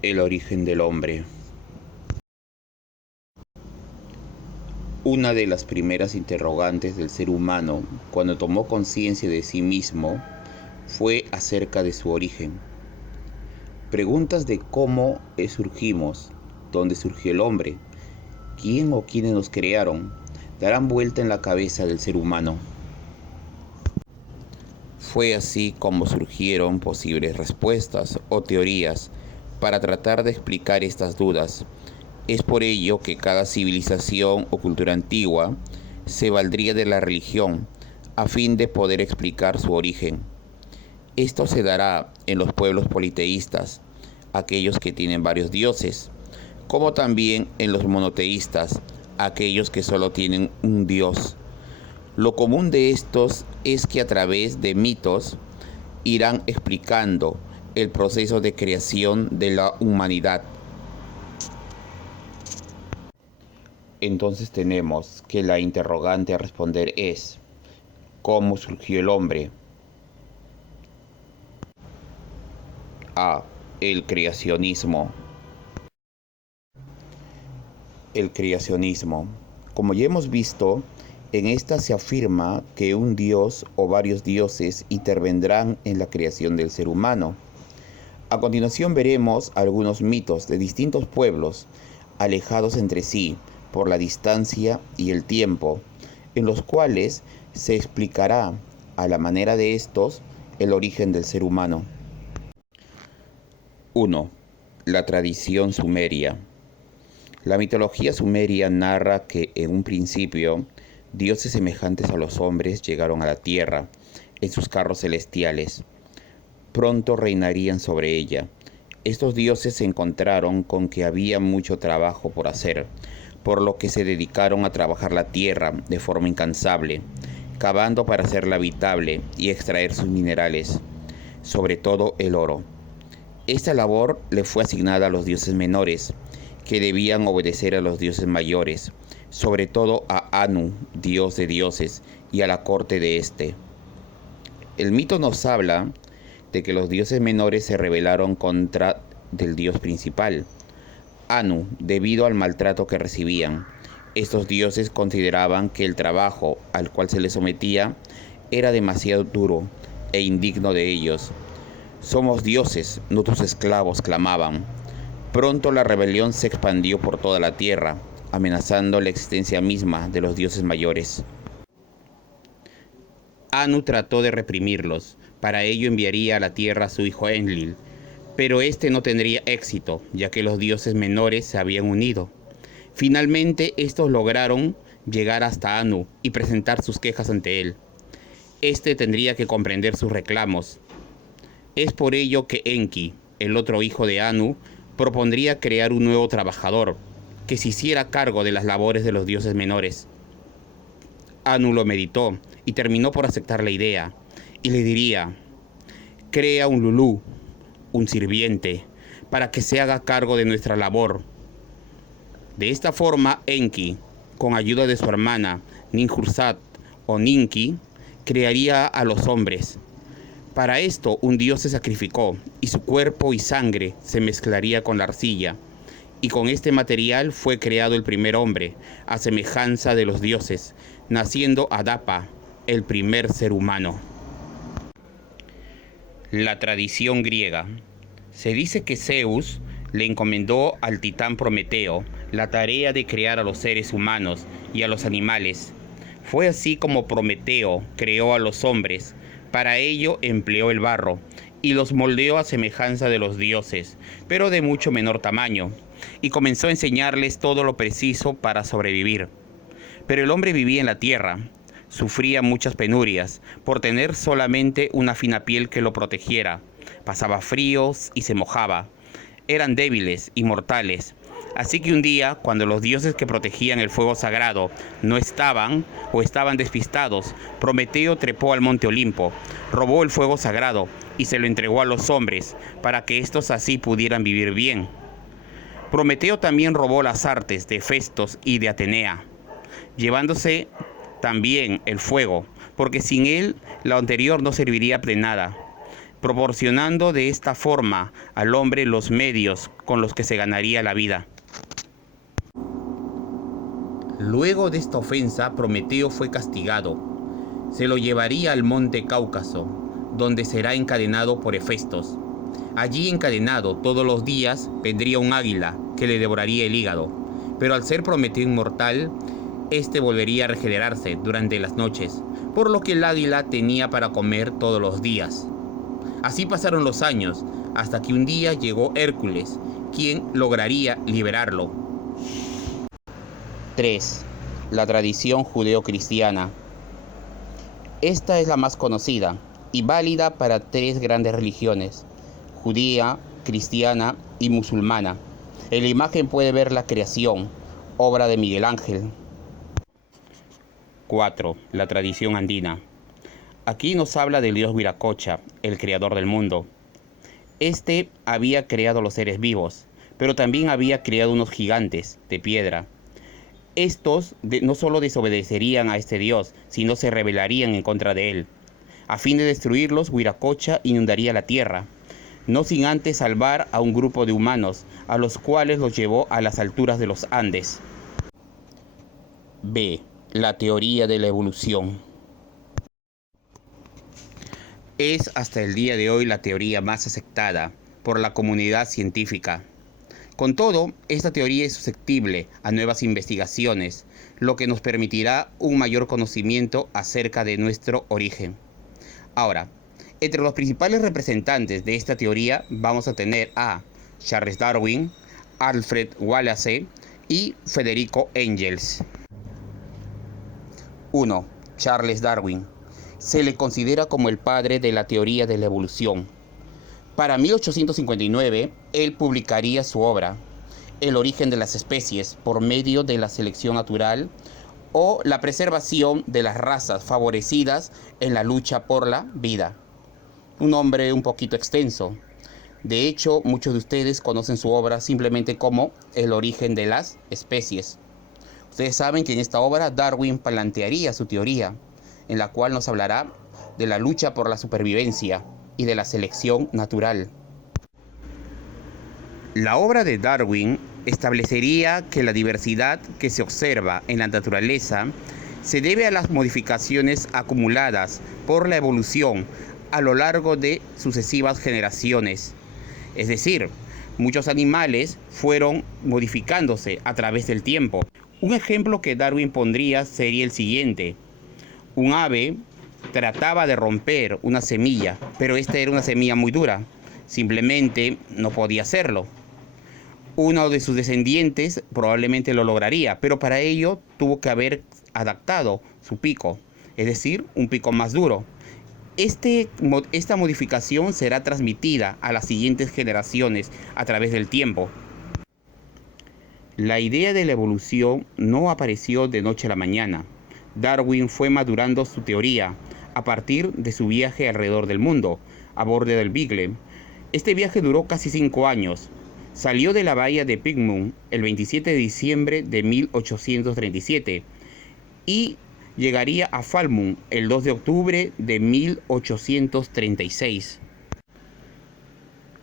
El origen del hombre. Una de las primeras interrogantes del ser humano cuando tomó conciencia de sí mismo fue acerca de su origen. Preguntas de cómo surgimos, dónde surgió el hombre, quién o quiénes nos crearon, darán vuelta en la cabeza del ser humano. Fue así como surgieron posibles respuestas o teorías para tratar de explicar estas dudas. Es por ello que cada civilización o cultura antigua se valdría de la religión a fin de poder explicar su origen. Esto se dará en los pueblos politeístas, aquellos que tienen varios dioses, como también en los monoteístas, aquellos que solo tienen un dios. Lo común de estos es que a través de mitos irán explicando el proceso de creación de la humanidad. Entonces tenemos que la interrogante a responder es: ¿cómo surgió el hombre? A. El creacionismo. El creacionismo. Como ya hemos visto, en esta se afirma que un dios o varios dioses intervendrán en la creación del ser humano. A continuación veremos algunos mitos de distintos pueblos, alejados entre sí por la distancia y el tiempo, en los cuales se explicará, a la manera de estos, el origen del ser humano. 1. La tradición sumeria. La mitología sumeria narra que en un principio dioses semejantes a los hombres llegaron a la tierra en sus carros celestiales. Pronto reinarían sobre ella. Estos dioses se encontraron con que había mucho trabajo por hacer, por lo que se dedicaron a trabajar la tierra de forma incansable, cavando para hacerla habitable y extraer sus minerales, sobre todo el oro. Esta labor le fue asignada a los dioses menores, que debían obedecer a los dioses mayores, sobre todo a Anu, dios de dioses, y a la corte de éste. El mito nos habla de que los dioses menores se rebelaron contra del dios principal, Anu, debido al maltrato que recibían. Estos dioses consideraban que el trabajo al cual se les sometía era demasiado duro e indigno de ellos. «Somos dioses, no tus esclavos», clamaban. Pronto la rebelión se expandió por toda la tierra, amenazando la existencia misma de los dioses mayores. Anu trató de reprimirlos. Para ello enviaría a la tierra a su hijo Enlil, pero este no tendría éxito, ya que los dioses menores se habían unido. Finalmente, estos lograron llegar hasta Anu y presentar sus quejas ante él. Este tendría que comprender sus reclamos. Es por ello que Enki, el otro hijo de Anu, propondría crear un nuevo trabajador que se hiciera cargo de las labores de los dioses menores. Anu lo meditó y terminó por aceptar la idea, y le diría: «Crea un Lulú, un sirviente, para que se haga cargo de nuestra labor». De esta forma, Enki, con ayuda de su hermana Ninhursag o Ninki, crearía a los hombres. Para esto, un dios se sacrificó y su cuerpo y sangre se mezclaría con la arcilla, y con este material fue creado el primer hombre, a semejanza de los dioses, naciendo Adapa, el primer ser humano. La tradición griega. Se dice que Zeus le encomendó al titán Prometeo la tarea de crear a los seres humanos y a los animales. Fue así como Prometeo creó a los hombres. Para ello empleó el barro y los moldeó a semejanza de los dioses, pero de mucho menor tamaño, y comenzó a enseñarles todo lo preciso para sobrevivir. Pero el hombre vivía en la tierra, sufría muchas penurias por tener solamente una fina piel que lo protegiera, pasaba fríos y se mojaba, eran débiles y mortales. Así que un día, cuando los dioses que protegían el fuego sagrado no estaban o estaban despistados, Prometeo trepó al monte Olimpo, robó el fuego sagrado y se lo entregó a los hombres para que éstos así pudieran vivir bien. Prometeo también robó las artes de Hefestos y de Atenea, llevándose también el fuego, porque sin él lo anterior no serviría de nada. proporcionando de esta forma al hombre los medios con los que se ganaría la vida. Luego de esta ofensa, Prometeo fue castigado. Se lo llevaría al monte Cáucaso, donde será encadenado por Hefestos. Allí encadenado todos los días vendría un águila que le devoraría el hígado, pero al ser Prometeo inmortal, este volvería a regenerarse durante las noches, por lo que el águila tenía para comer todos los días. Así pasaron los años, hasta que un día llegó Hércules, quien lograría liberarlo. 3. La tradición judeocristiana. Esta es la más conocida y válida para tres grandes religiones: judía, cristiana y musulmana. En la imagen puede ver la creación, obra de Miguel Ángel. 4. La tradición andina. Aquí nos habla del dios Viracocha, el creador del mundo. Este había creado los seres vivos, pero también había creado unos gigantes de piedra. Estos no solo desobedecerían a este dios, sino se rebelarían en contra de él. A fin de destruirlos, Viracocha inundaría la tierra, no sin antes salvar a un grupo de humanos, a los cuales los llevó a las alturas de los Andes. B. La teoría de la evolución. Es hasta el día de hoy la teoría más aceptada por la comunidad científica. Con todo, esta teoría es susceptible a nuevas investigaciones, lo que nos permitirá un mayor conocimiento acerca de nuestro origen. Ahora, entre los principales representantes de esta teoría vamos a tener a Charles Darwin, Alfred Wallace y Federico Engels. 1. Charles Darwin. Se le considera como el padre de la teoría de la evolución. Para 1859, él publicaría su obra, El origen de las especies, por medio de la selección natural o la preservación de las razas favorecidas en la lucha por la vida. Un nombre un poquito extenso. De hecho, muchos de ustedes conocen su obra simplemente como El origen de las especies. Ustedes saben que en esta obra Darwin plantearía su teoría, en la cual nos hablará de la lucha por la supervivencia y de la selección natural. La obra de Darwin establecería que la diversidad que se observa en la naturaleza se debe a las modificaciones acumuladas por la evolución a lo largo de sucesivas generaciones. Es decir, muchos animales fueron modificándose a través del tiempo. Un ejemplo que Darwin pondría sería el siguiente. Un ave trataba de romper una semilla, pero esta era una semilla muy dura. Simplemente no podía hacerlo. Uno de sus descendientes probablemente lo lograría, pero para ello tuvo que haber adaptado su pico, es decir, un pico más duro. Esta modificación será transmitida a las siguientes generaciones a través del tiempo. La idea de la evolución no apareció de noche a la mañana. Darwin fue madurando su teoría a partir de su viaje alrededor del mundo, a bordo del Beagle. Este viaje duró casi 5 años. Salió de la bahía de Plymouth el 27 de diciembre de 1837 y llegaría a Falmouth el 2 de octubre de 1836.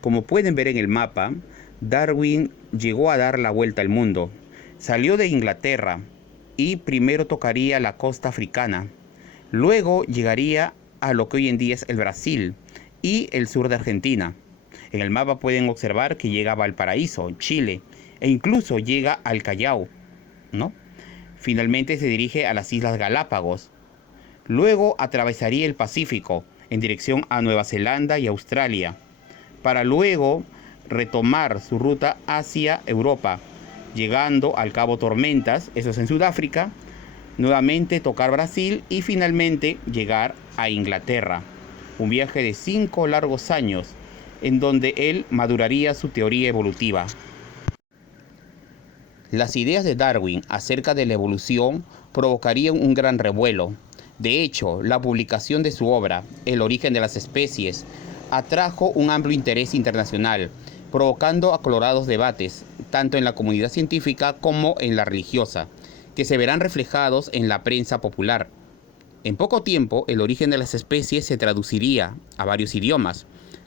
Como pueden ver en el mapa, Darwin llegó a dar la vuelta al mundo. Salió de Inglaterra y primero tocaría la costa africana. Luego llegaría a lo que hoy en día es el Brasil y el sur de Argentina. En el mapa pueden observar que llega a Valparaíso, Chile, e incluso llega al Callao, ¿no? Finalmente se dirige a las Islas Galápagos. Luego atravesaría el Pacífico en dirección a Nueva Zelanda y Australia, para luego retomar su ruta hacia Europa, llegando al Cabo Tormentas, eso es en Sudáfrica, nuevamente tocar Brasil y finalmente llegar a Inglaterra. Un viaje de 5 largos años en donde él maduraría su teoría evolutiva. Las ideas de Darwin acerca de la evolución provocarían un gran revuelo. De hecho, la publicación de su obra, El origen de las especies, atrajo un amplio interés internacional, provocando acalorados debates, tanto en la comunidad científica como en la religiosa, que se verán reflejados en la prensa popular. En poco tiempo, El origen de las especies se traduciría a varios idiomas,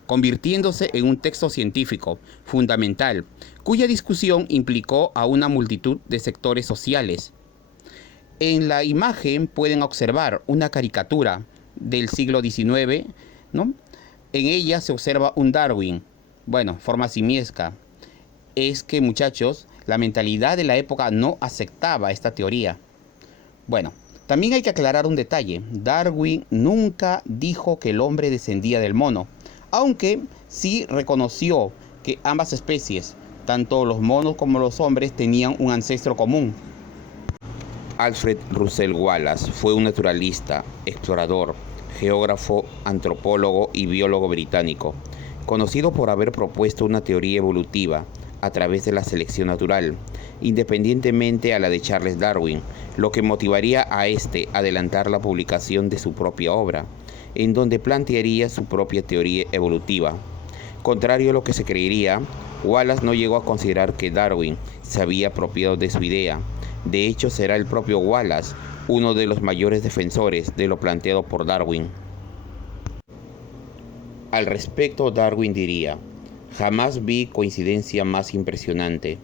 convirtiéndose en un texto científico fundamental, cuya discusión implicó a una multitud de sectores sociales. En la imagen pueden observar una caricatura del siglo XIX, ¿no? En ella se observa un Darwin, forma simiesca. Es que, muchachos, la mentalidad de la época no aceptaba esta teoría. También hay que aclarar un detalle. Darwin nunca dijo que el hombre descendía del mono, aunque sí reconoció que ambas especies, tanto los monos como los hombres, tenían un ancestro común. Alfred Russel Wallace fue un naturalista, explorador, geógrafo, antropólogo y biólogo británico, conocido por haber propuesto una teoría evolutiva a través de la selección natural, independientemente a la de Charles Darwin, lo que motivaría a este a adelantar la publicación de su propia obra, en donde plantearía su propia teoría evolutiva. Contrario a lo que se creería, Wallace no llegó a considerar que Darwin se había apropiado de su idea. De hecho, será el propio Wallace uno de los mayores defensores de lo planteado por Darwin. Al respecto, Darwin diría: "Jamás vi coincidencia más impresionante".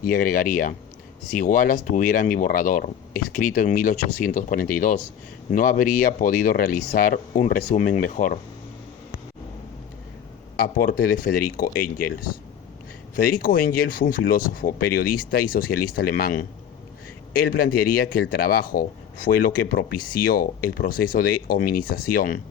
Y agregaría: "Si Wallace tuviera mi borrador, escrito en 1842, no habría podido realizar un resumen mejor". Aporte de Federico Engels. Federico Engels fue un filósofo, periodista y socialista alemán. Él plantearía que el trabajo fue lo que propició el proceso de hominización.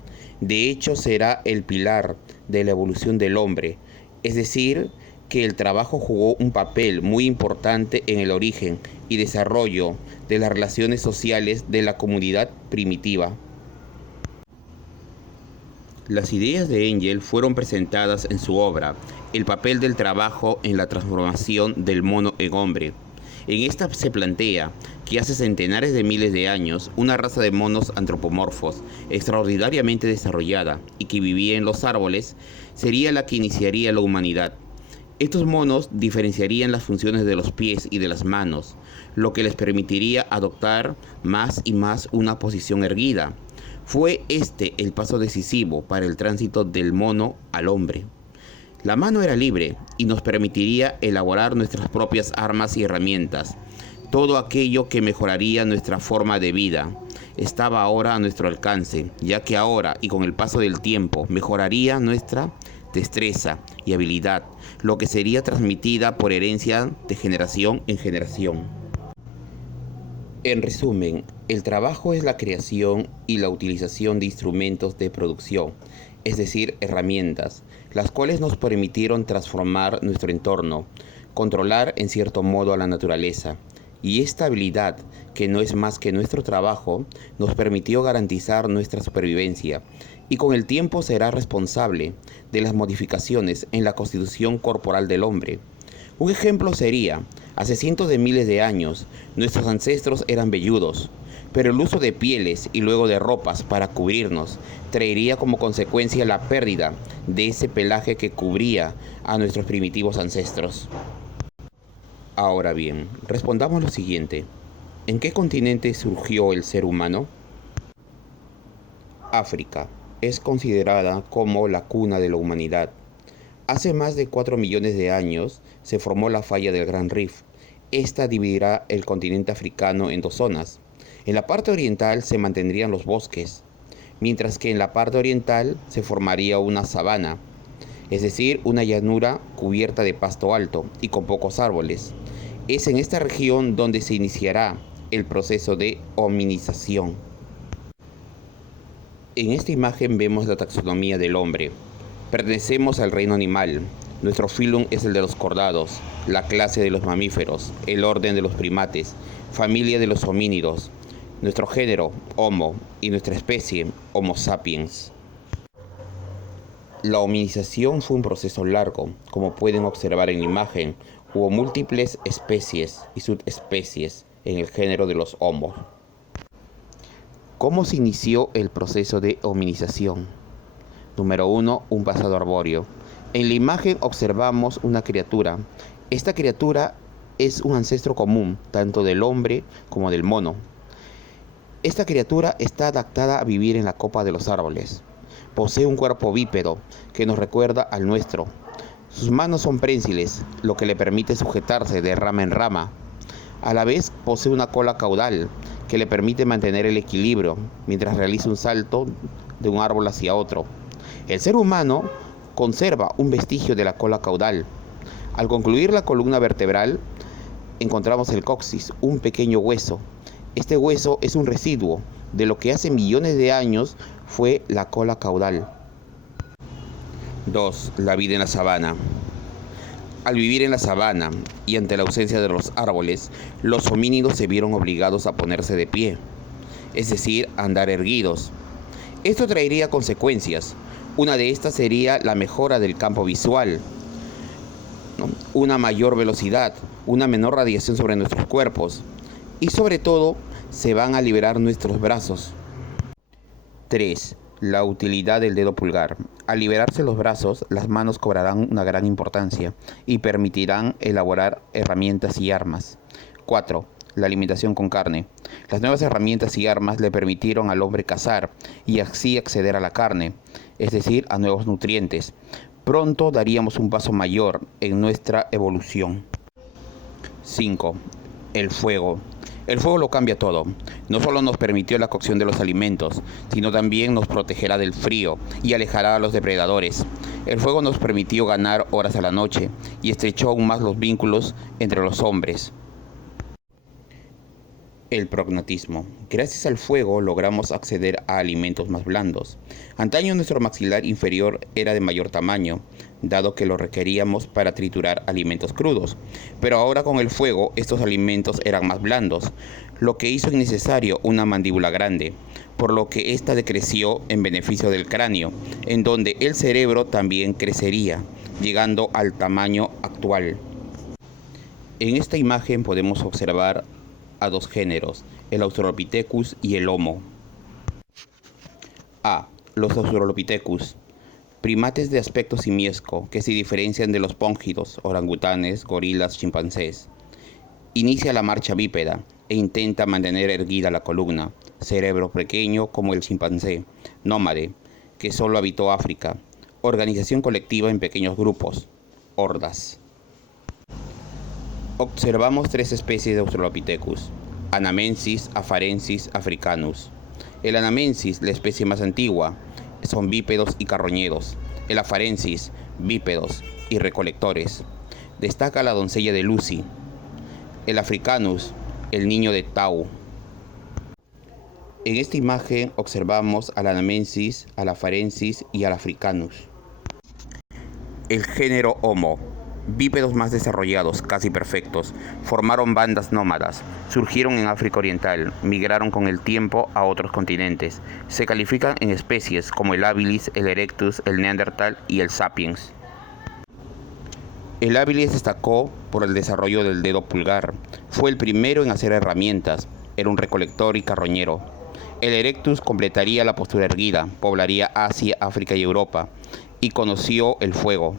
De hecho, será el pilar de la evolución del hombre, es decir, que el trabajo jugó un papel muy importante en el origen y desarrollo de las relaciones sociales de la comunidad primitiva. Las ideas de Engels fueron presentadas en su obra El papel del trabajo en la transformación del mono en hombre. En esta se plantea que hace centenares de miles de años una raza de monos antropomorfos, extraordinariamente desarrollada y que vivía en los árboles, sería la que iniciaría la humanidad. Estos monos diferenciarían las funciones de los pies y de las manos, lo que les permitiría adoptar más y más una posición erguida. Fue este el paso decisivo para el tránsito del mono al hombre. La mano era libre y nos permitiría elaborar nuestras propias armas y herramientas. Todo aquello que mejoraría nuestra forma de vida estaba ahora a nuestro alcance, ya que ahora y con el paso del tiempo mejoraría nuestra destreza y habilidad, lo que sería transmitida por herencia de generación en generación. En resumen, el trabajo es la creación y la utilización de instrumentos de producción, es decir, herramientas, las cuales nos permitieron transformar nuestro entorno, controlar en cierto modo a la naturaleza. Y esta habilidad, que no es más que nuestro trabajo, nos permitió garantizar nuestra supervivencia y con el tiempo será responsable de las modificaciones en la constitución corporal del hombre. Un ejemplo sería, hace cientos de miles de años, nuestros ancestros eran velludos, pero el uso de pieles y luego de ropas para cubrirnos traería como consecuencia la pérdida de ese pelaje que cubría a nuestros primitivos ancestros. Ahora bien, respondamos lo siguiente: ¿en qué continente surgió el ser humano? África es considerada como la cuna de la humanidad. Hace más de 4 millones de años se formó la falla del Gran Rift. Esta dividirá el continente africano en dos zonas. En la parte oriental se mantendrían los bosques, mientras que en la parte oriental se formaría una sabana, es decir, una llanura cubierta de pasto alto y con pocos árboles. Es en esta región donde se iniciará el proceso de hominización. En esta imagen vemos la taxonomía del hombre. Pertenecemos al reino animal. Nuestro filum es el de los cordados, la clase de los mamíferos, el orden de los primates, familia de los homínidos, nuestro género, Homo, y nuestra especie, Homo sapiens. La hominización fue un proceso largo. Como pueden observar en la imagen, hubo múltiples especies y subespecies en el género de los Homo. ¿Cómo se inició el proceso de hominización? Número 1. Un pasado arbóreo. En la imagen observamos una criatura. Esta criatura es un ancestro común, tanto del hombre como del mono. Esta criatura está adaptada a vivir en la copa de los árboles. posee un cuerpo bípedo que nos recuerda al nuestro. Sus manos son prensiles, lo que le permite sujetarse de rama en rama. A la vez posee una cola caudal que le permite mantener el equilibrio mientras realiza un salto de un árbol hacia otro. El ser humano conserva un vestigio de la cola caudal. Al concluir la columna vertebral, encontramos el coxis, un pequeño hueso. Este hueso es un residuo de lo que hace millones de años fue la cola caudal. 2. La vida en la sabana. Al vivir en la sabana y ante la ausencia de los árboles, los homínidos se vieron obligados a ponerse de pie, es decir, a andar erguidos. Esto traería consecuencias. Una de estas sería la mejora del campo visual, ¿no? Una mayor velocidad, una menor radiación sobre nuestros cuerpos y sobre todo se van a liberar nuestros brazos. 3. La utilidad del dedo pulgar. Al liberarse los brazos, las manos cobrarán una gran importancia y permitirán elaborar herramientas y armas. 4. La alimentación con carne. Las nuevas herramientas y armas le permitieron al hombre cazar y así acceder a la carne, es decir, a nuevos nutrientes. Pronto daríamos un paso mayor en nuestra evolución. 5. El fuego. El fuego lo cambia todo. No solo nos permitió la cocción de los alimentos, sino también nos protegerá del frío y alejará a los depredadores. El fuego nos permitió ganar horas a la noche y estrechó aún más los vínculos entre los hombres. El prognatismo. Gracias al fuego logramos acceder a alimentos más blandos. Antaño nuestro maxilar inferior era de mayor tamaño, dado que lo requeríamos para triturar alimentos crudos. Pero ahora con el fuego estos alimentos eran más blandos, lo que hizo innecesario una mandíbula grande, por lo que ésta decreció en beneficio del cráneo, en donde el cerebro también crecería, llegando al tamaño actual. En esta imagen podemos observar a dos géneros, el Australopithecus y el Homo. A. Los Australopithecus, primates de aspecto simiesco que se diferencian de los póngidos, orangutanes, gorilas, chimpancés. Inicia la marcha bípeda e intenta mantener erguida la columna, cerebro pequeño como el chimpancé, nómade, que solo habitó África, organización colectiva en pequeños grupos, hordas. Observamos tres especies de Australopithecus: Anamensis, Afarensis, Africanus. El Anamensis, la especie más antigua, son bípedos y carroñeros. El Afarensis, bípedos y recolectores. Destaca la doncella de Lucy. El Africanus, el niño de Tau. En esta imagen observamos al Anamensis, al Afarensis y al Africanus. El género Homo. Bípedos más desarrollados, casi perfectos, formaron bandas nómadas, surgieron en África Oriental, migraron con el tiempo a otros continentes. Se califican en especies como el habilis, el erectus, el neandertal y el sapiens. El habilis destacó por el desarrollo del dedo pulgar. Fue el primero en hacer herramientas, era un recolector y carroñero. El erectus completaría la postura erguida, poblaría Asia, África y Europa, y conoció el fuego.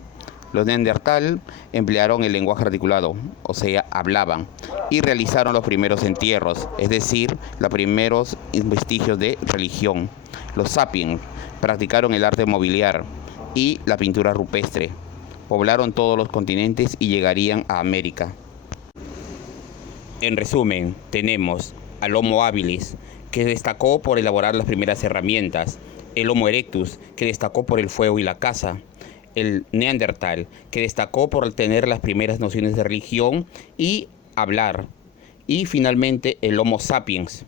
Los neandertal emplearon el lenguaje articulado, o sea, hablaban, y realizaron los primeros entierros, es decir, los primeros vestigios de religión. Los sapiens practicaron el arte mobiliar y la pintura rupestre. Poblaron todos los continentes y llegarían a América. En resumen, tenemos al Homo habilis, que destacó por elaborar las primeras herramientas, el Homo erectus, que destacó por el fuego y la caza, el neandertal, que destacó por tener las primeras nociones de religión y hablar, y finalmente el Homo sapiens,